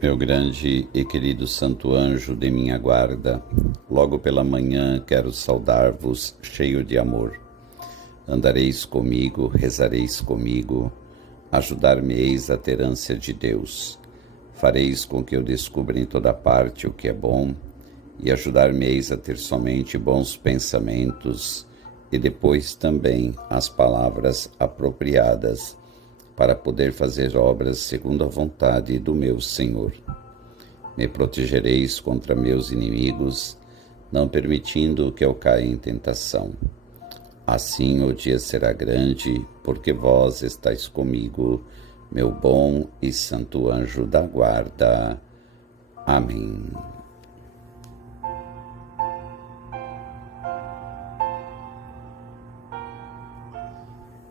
Meu grande e querido santo anjo de minha guarda, logo pela manhã quero saudar-vos cheio de amor. Andareis comigo, rezareis comigo, ajudar-me-eis a ter ânsia de Deus. Fareis com que eu descubra em toda parte o que é bom e ajudar-me-eis a ter somente bons pensamentos e depois também as palavras apropriadas para poder fazer obras segundo a vontade do meu Senhor. Me protegereis contra meus inimigos, não permitindo que eu caia em tentação. Assim o dia será grande, porque vós estáis comigo, meu bom e santo anjo da guarda. Amém.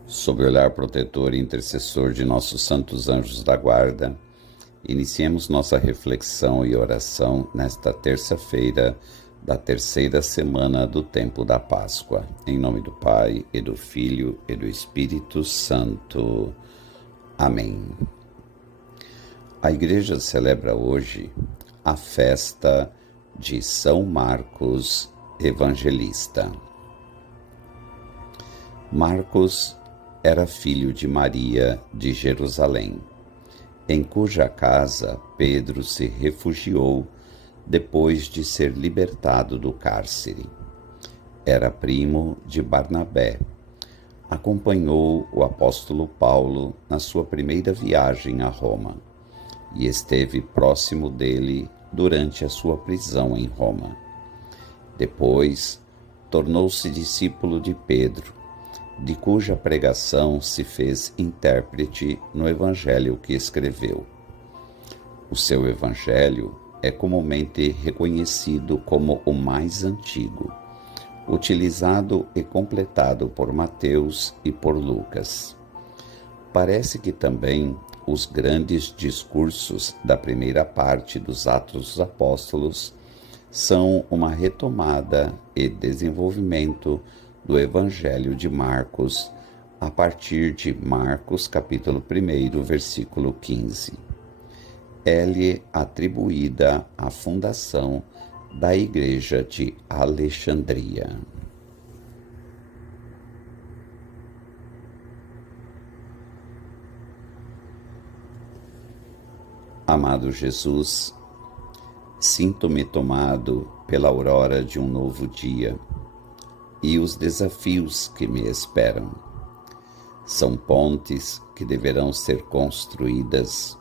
Sob o olhar protetor e intercessor de nossos santos anjos da guarda, iniciemos nossa reflexão e oração nesta terça-feira da terceira semana do tempo da Páscoa. Em nome do Pai, e do Filho, e do Espírito Santo. Amém. A Igreja celebra hoje a festa de São Marcos Evangelista. Marcos era filho de Maria de Jerusalém, em cuja casa Pedro se refugiou depois de ser libertado do cárcere. Era primo de Barnabé. Acompanhou o apóstolo Paulo na sua primeira viagem a Roma e esteve próximo dele durante a sua prisão em Roma. Depois, tornou-se discípulo de Pedro, de cuja pregação se fez intérprete no evangelho que escreveu. O seu evangelho é comumente reconhecido como o mais antigo, utilizado e completado por Mateus e por Lucas. Parece que também os grandes discursos da primeira parte dos Atos dos Apóstolos são uma retomada e desenvolvimento do Evangelho de Marcos, a partir de Marcos, capítulo 1, versículo 15. É-lhe atribuída a fundação da Igreja de Alexandria. Amado Jesus, sinto-me tomado pela aurora de um novo dia e os desafios que me esperam. São pontes que deverão ser construídas,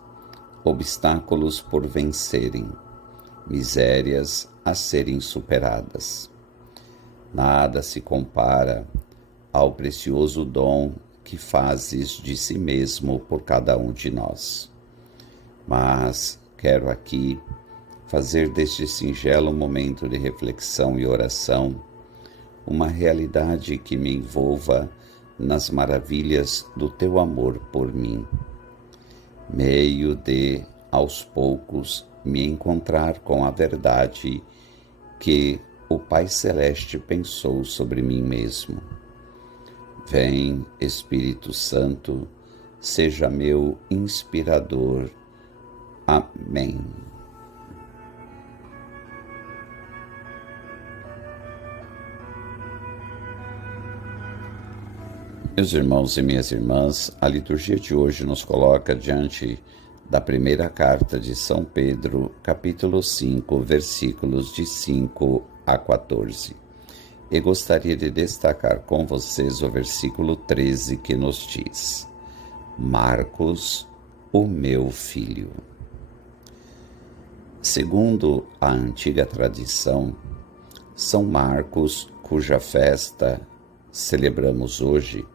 obstáculos por vencerem, misérias a serem superadas. Nada se compara ao precioso dom que fazes de si mesmo por cada um de nós. Mas quero aqui fazer deste singelo momento de reflexão e oração uma realidade que me envolva nas maravilhas do teu amor por mim, meio de, aos poucos, me encontrar com a verdade que o Pai Celeste pensou sobre mim mesmo. Vem, Espírito Santo, seja meu inspirador. Amém. Meus irmãos e minhas irmãs, a liturgia de hoje nos coloca diante da primeira carta de São Pedro, capítulo 5, versículos de 5 a 14. E gostaria de destacar com vocês o versículo 13 que nos diz: Marcos, o meu filho. Segundo a antiga tradição, São Marcos, cuja festa celebramos hoje,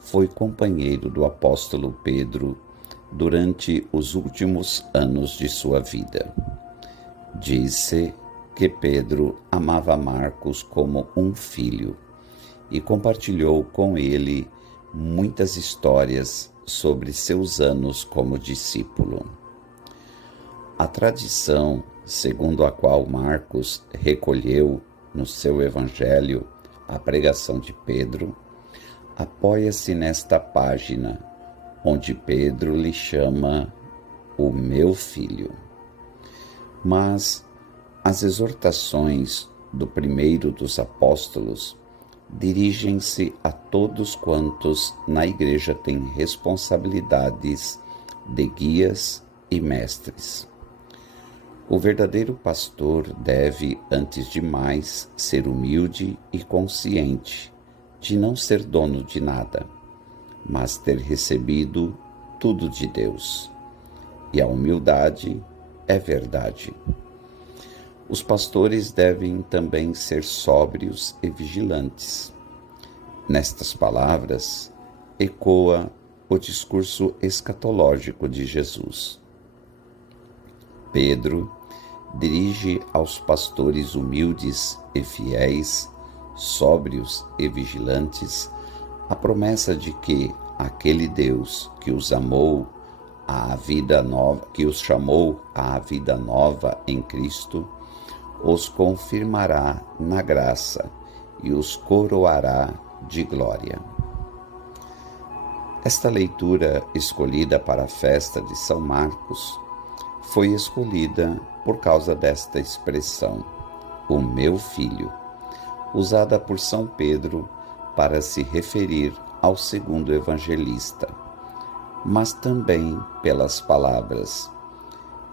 foi companheiro do apóstolo Pedro durante os últimos anos de sua vida. Diz-se que Pedro amava Marcos como um filho e compartilhou com ele muitas histórias sobre seus anos como discípulo. A tradição, segundo a qual Marcos recolheu no seu evangelho a pregação de Pedro, apoia-se nesta página, onde Pedro lhe chama o meu filho. Mas as exortações do primeiro dos apóstolos dirigem-se a todos quantos na Igreja têm responsabilidades de guias e mestres. O verdadeiro pastor deve, antes de mais, ser humilde e consciente de não ser dono de nada, mas ter recebido tudo de Deus. E a humildade é verdade. Os pastores devem também ser sóbrios e vigilantes. Nestas palavras, ecoa o discurso escatológico de Jesus. Pedro dirige aos pastores humildes e fiéis, sóbrios e vigilantes, a promessa de que aquele Deus que os amou à vida nova, que os chamou à vida nova em Cristo, os confirmará na graça e os coroará de glória. Esta leitura escolhida para a festa de São Marcos foi escolhida por causa desta expressão, o meu filho, usada por São Pedro para se referir ao segundo evangelista, mas também pelas palavras: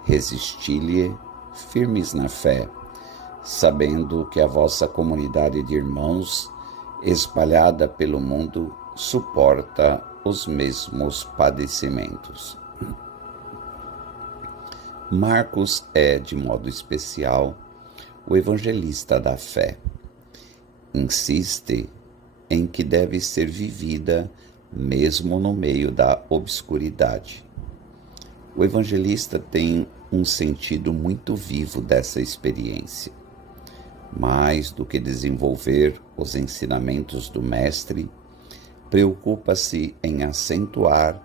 resisti-lhe firmes na fé, sabendo que a vossa comunidade de irmãos, espalhada pelo mundo, suporta os mesmos padecimentos. Marcos é, de modo especial, o evangelista da fé. Insiste em que deve ser vivida mesmo no meio da obscuridade. O evangelista tem um sentido muito vivo dessa experiência. Mais do que desenvolver os ensinamentos do Mestre, preocupa-se em acentuar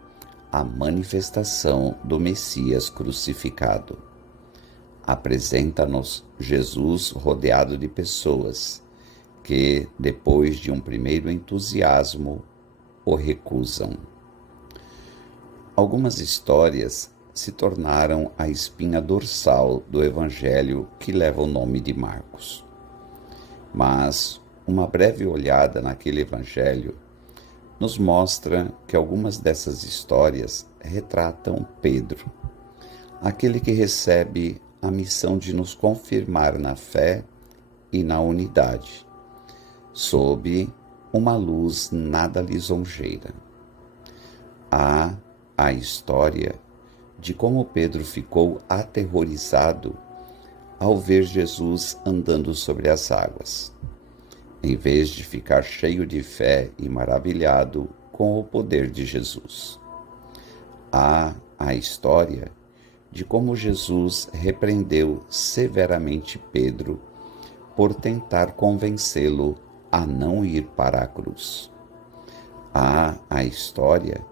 a manifestação do Messias crucificado. Apresenta-nos Jesus rodeado de pessoas que, depois de um primeiro entusiasmo, o recusam. Algumas histórias se tornaram a espinha dorsal do Evangelho que leva o nome de Marcos. Mas uma breve olhada naquele Evangelho nos mostra que algumas dessas histórias retratam Pedro, aquele que recebe a missão de nos confirmar na fé e na unidade, sob uma luz nada lisonjeira. Há a história de como Pedro ficou aterrorizado ao ver Jesus andando sobre as águas, em vez de ficar cheio de fé e maravilhado com o poder de Jesus. Há a história de como Jesus repreendeu severamente Pedro por tentar convencê-lo a não ir para a cruz. Há a história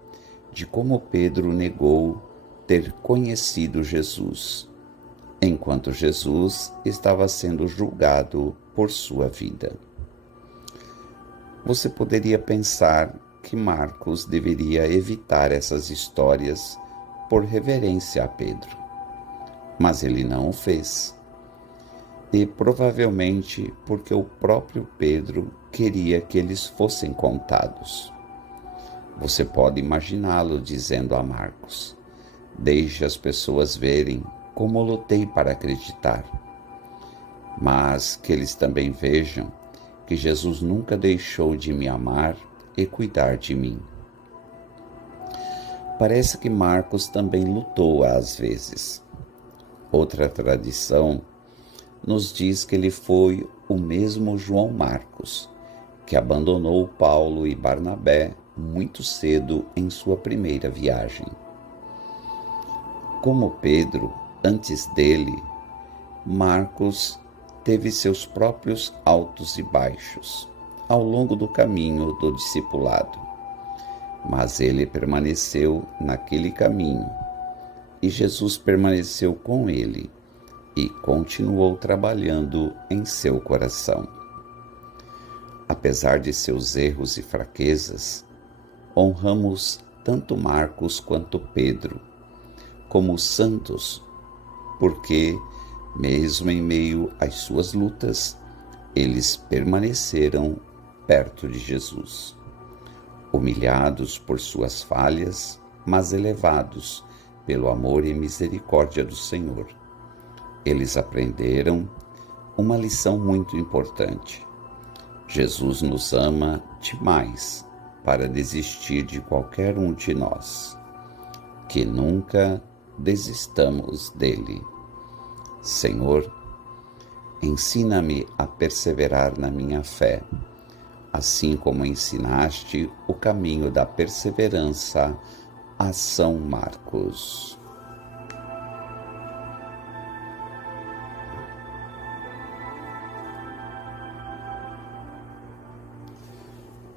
de como Pedro negou ter conhecido Jesus, enquanto Jesus estava sendo julgado por sua vida. Você poderia pensar que Marcos deveria evitar essas histórias por reverência a Pedro, mas ele não o fez. E provavelmente porque o próprio Pedro queria que eles fossem contados. Você pode imaginá-lo dizendo a Marcos: deixe as pessoas verem como lutei para acreditar, mas que eles também vejam que Jesus nunca deixou de me amar e cuidar de mim. Parece que Marcos também lutou às vezes. Outra tradição nos diz que ele foi o mesmo João Marcos, que abandonou Paulo e Barnabé muito cedo em sua primeira viagem. Como Pedro, antes dele, Marcos teve seus próprios altos e baixos ao longo do caminho do discipulado, mas ele permaneceu naquele caminho e Jesus permaneceu com ele e continuou trabalhando em seu coração. Apesar de seus erros e fraquezas, honramos tanto Marcos quanto Pedro como santos, porque Mesmo em meio às suas lutas, eles permaneceram perto de Jesus, humilhados por suas falhas, mas elevados pelo amor e misericórdia do Senhor. Eles aprenderam uma lição muito importante. Jesus nos ama demais para desistir de qualquer um de nós. Que nunca desistamos dele. Senhor, ensina-me a perseverar na minha fé, assim como ensinaste o caminho da perseverança a São Marcos.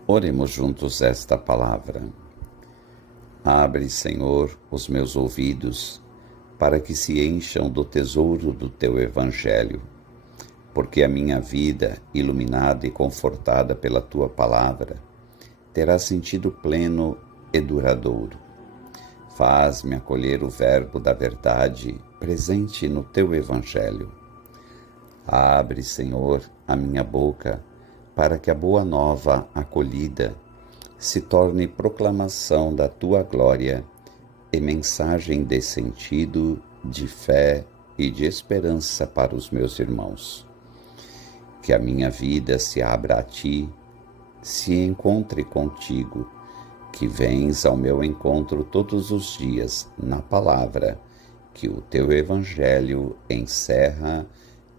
Oremos juntos esta palavra. Abre, Senhor, os meus ouvidos, para que se encham do tesouro do Teu Evangelho, porque a minha vida, iluminada e confortada pela Tua palavra, terá sentido pleno e duradouro. Faz-me acolher o verbo da verdade presente no Teu Evangelho. Abre, Senhor, a minha boca, para que a boa nova acolhida se torne proclamação da Tua glória e mensagem de sentido, de fé e de esperança para os meus irmãos. Que a minha vida se abra a Ti, se encontre contigo, que vens ao meu encontro todos os dias na palavra que o Teu Evangelho encerra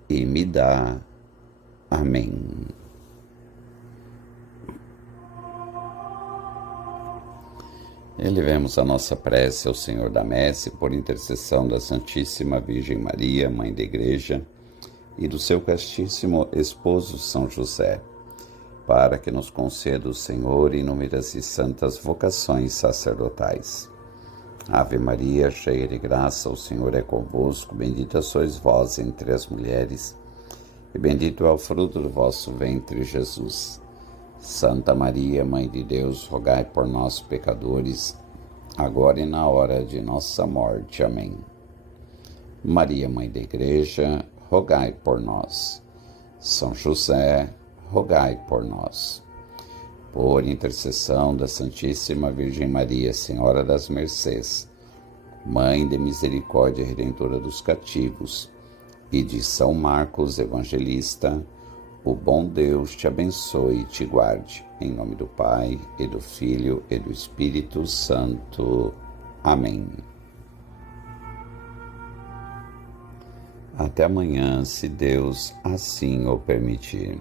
e me dá. Amém. Elevemos a nossa prece ao Senhor da Messe por intercessão da Santíssima Virgem Maria, Mãe da Igreja, e do seu castíssimo esposo São José, para que nos conceda o Senhor inúmeras e santas vocações sacerdotais. Ave Maria, cheia de graça, o Senhor é convosco, bendita sois vós entre as mulheres, e bendito é o fruto do vosso ventre, Jesus. Santa Maria, Mãe de Deus, rogai por nós, pecadores, agora e na hora de nossa morte. Amém. Maria, Mãe da Igreja, rogai por nós. São José, rogai por nós. Por intercessão da Santíssima Virgem Maria, Senhora das Mercês, Mãe de Misericórdia Redentora dos Cativos, e de São Marcos Evangelista, o bom Deus te abençoe e te guarde. Em nome do Pai, e do Filho, e do Espírito Santo. Amém. Até amanhã, se Deus assim o permitir.